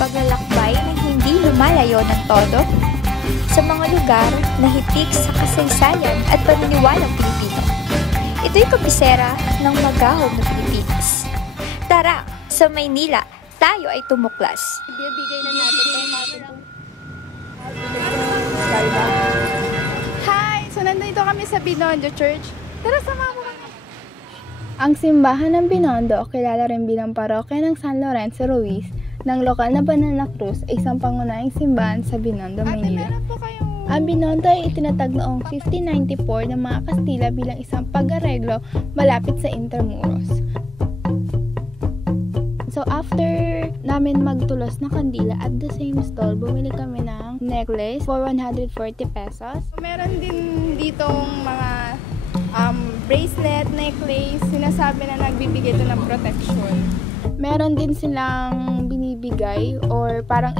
paglalakbay na hindi lumalayo ng todo sa mga lugar na hitik sa kasaysayan at paniniwalang Pilipino. Ito'y kabisera ng magahong na Pilipinas. Tara, sa Maynila, tayo ay tumuklas. Ibibigay na natin itong Hi! So, nandito kami sa Binondo Church. Tara, sama mo kami. Ang simbahan ng Binondo, kilala rin bilang parokya ng San Lorenzo Ruiz, ng lokal na Banal na Cruz, ay isang pangunahing simbahan sa Binondo, Maynila. Ang Binondo ay itinatag noong 1594 ng mga Kastila bilang isang pag-areglo malapit sa Intramuros. So after namin magtulos ng kandila at the same stall, bumili kami ng necklace for 140 pesos. Meron din ditong mga bracelet, necklace, sinasabi na nagbibigay ito ng protection. Meron din silang binibigay or parang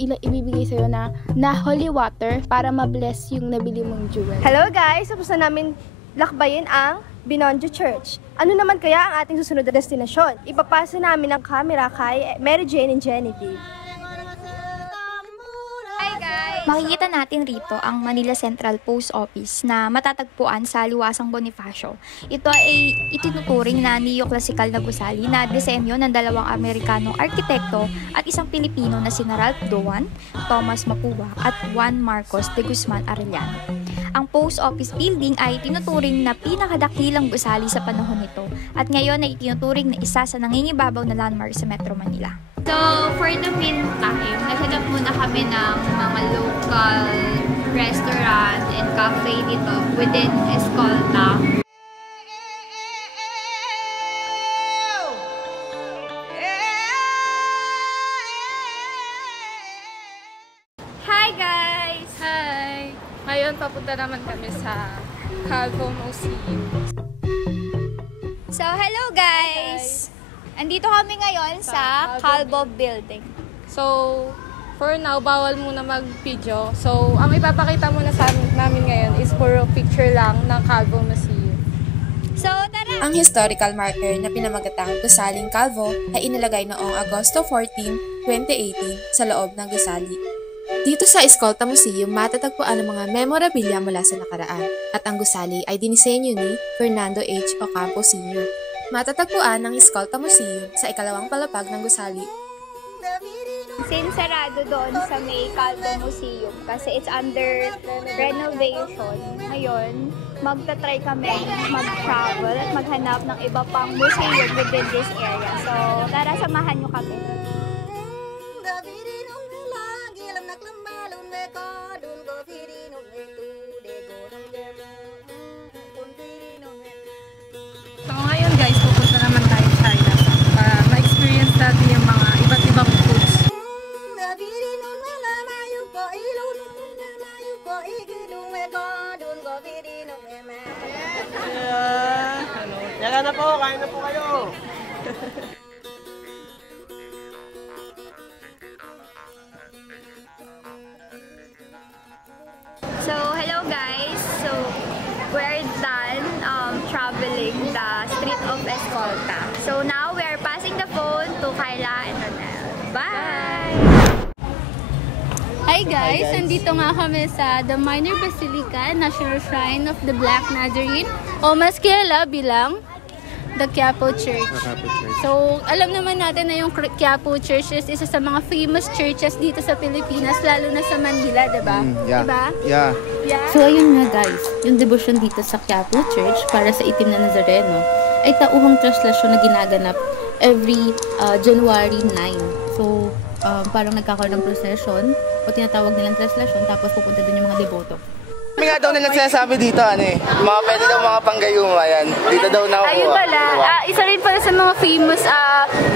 ibibigay sa'yo na holy water para ma-bless yung nabili mong jewel. Hello guys! Tapos na namin lakbayin ang Binondo Church. Ano naman kaya ang ating susunod na destinasyon? Ipapasa namin ang camera kay Mary Jane and Genevieve. Hi guys! Makikita natin rito ang Manila Central Post Office na matatagpuan sa Luwasang Bonifacio. Ito ay itinuturing na neoclassical na gusali na disenyo ng dalawang Amerikanong arkitekto at isang Pilipino na sina Ralph Doan, Thomas Mapua at Juan Marcos de Guzman Arellano. Ang Post Office Building ay tinuturing na pinakadakilang gusali sa panahon nito at ngayon ay tinuturing na isa sa nangingibabaw na landmark sa Metro Manila. So, for the meantime, naghanap muna kami ng mga local restaurant and cafe dito within Escolta. Hi guys! Hi! Ngayon, papunta naman kami sa Calvo Museum. So, hello guys! Andito kami ngayon sa Calvo Building. So, for now, bawal muna mag-video. So, ang ipapakita muna sa namin ngayon is puro picture lang ng Calvo Museum. So, tara! Ang historical marker na pinamagatang gusaling Calvo ay inilagay noong Agosto 14, 2018 sa loob ng gusali. Dito sa Escolta Museum, matatagpuan ang mga memorabilia mula sa nakaraan at ang gusali ay dinisenyo ni Fernando H. Ocampo Sr. Matatagpuan ang Escolta Museum sa ikalawang palapag ng gusali. Sinsarado doon sa may Calvo Museum kasi it's under renovation. Ngayon, magta-try kami mag-travel at maghanap ng iba pang museum within this area. So, tara, samahan nyo kami. So ngayon guys, pupunta naman tayo sa China para ma-experience natin yung mga iba't ibang foods. Yaga na po, kain na po kayo! So, hello guys! So, we're done traveling the street of Escolta. So now we are passing the phone to Kyla and Ronel. Bye! Hi guys! Nandito nga kami sa The Minor Basilica, National Shrine of the Black Nazarene, o mas kilala bilang the Quiapo Church. So, alam naman natin na yung Quiapo Church is isa sa mga famous churches dito sa Pilipinas, lalo na sa Manila, diba? Yeah. Diba? Yeah. Yeah. So ayun nga guys, yung devotion dito sa Quiapo Church para sa Itim na Nazareno ay tauhang translasyon na ginaganap every January 9. So parang nagkakaroon ng procession o tinatawag nilang translasyon tapos pupunta dun yung mga deboto. Kami nga daw nilang sinasabi dito, mga pwede daw mga panggayuma yan. Dito daw nakukuha. Ayun pala, isa rin pala sa mga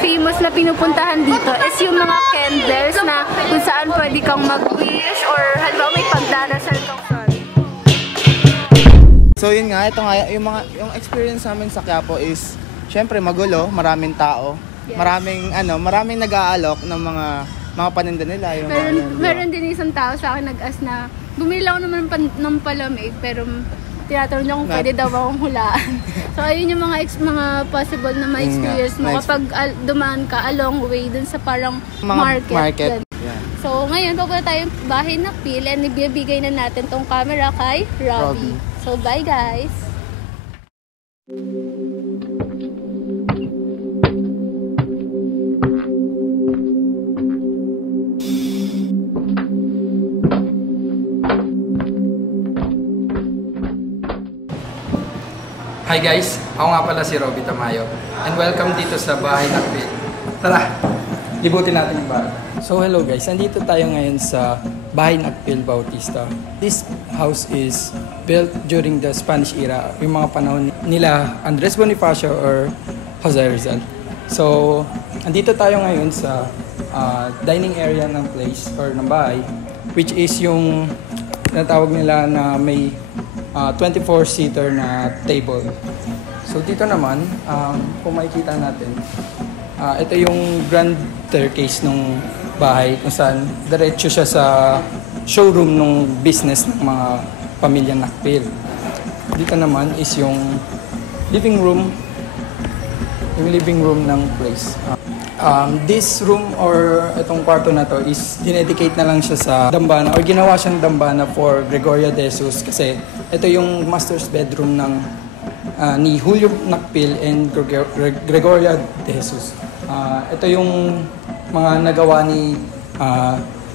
famous na pinupuntahan dito is yung mga candles na kung saan pwede kang mag-wish or halimbawa may pagdarasal kang sorry. So yun nga, ito nga, yung experience namin sa Quiapo is, syempre magulo, maraming tao, Yes. maraming nag-aalok ng mga paninda nila. Meron din isang tao sa akin nag-ask na bumili ako naman ng palamig pero tinatanong niya kung pwede daw akong hulaan. So, ayun yung mga possible na ma-experience mo kapag dumaan ka a long way dun sa parang market. Yeah. So, ngayon, papunta tayong bahay na Phil and ibibigay na natin tong camera kay Robbie. So, bye guys! Hi guys! Ako nga pala si Robbie Tamayo and welcome dito sa Bahay ng Phil. Tara! Libutin natin yung bahay. So hello guys, nandito tayo ngayon sa Bahay ng Phil Bautista. This house is built during the Spanish era, yung mga panahon nila Andres Bonifacio or Jose Rizal. So, nandito tayo ngayon sa dining area ng place or ng bahay, which is yung natawag nila na may 24-seater na table. So dito naman, kung makikita natin, ito yung grand staircase ng bahay kung saan diretso siya sa showroom ng business ng mga pamilyang Nakpil. Dito naman is yung living room ng place. This room or itong kwarto na to is dinedicate na lang siya sa dambana or ginawa siyang dambana for Gregoria de Jesus kasi ito yung master's bedroom ng ni Julio Nakpil and Gregoria de Jesus. Ito yung mga nagawa ni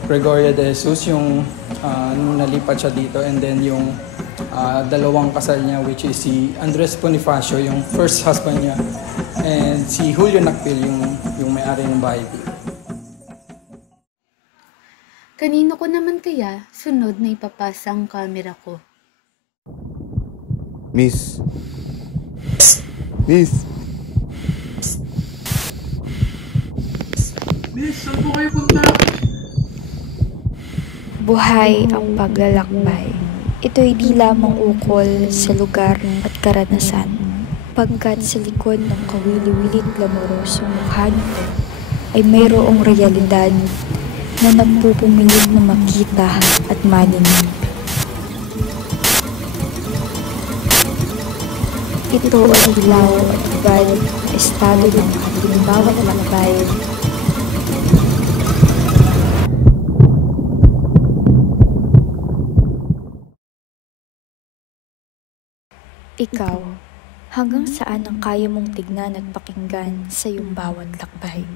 Gregoria de Jesus yung nung nalipat siya dito, and then yung dalawang kasal niya, which is si Andres Bonifacio, yung first husband niya, and si Julio Nakpil, yung may-ari ng bahay dito. Kanino ko naman kaya sunod na ipapasa ang camera ko? Miss. Buhay ang paglalakbay. Ito'y di lamang ukol sa lugar at karanasan, pagkat sa likod ng kawili-wilit glamorosong mukha nito ay mayroong realidad na nagpupumilit na makita at maninig. Ito ay ilaw at hubad na estado ng ating bawat lakbay. Ikaw, hanggang saan ang kaya mong tignan at pakinggan sa iyong bawat lakbay?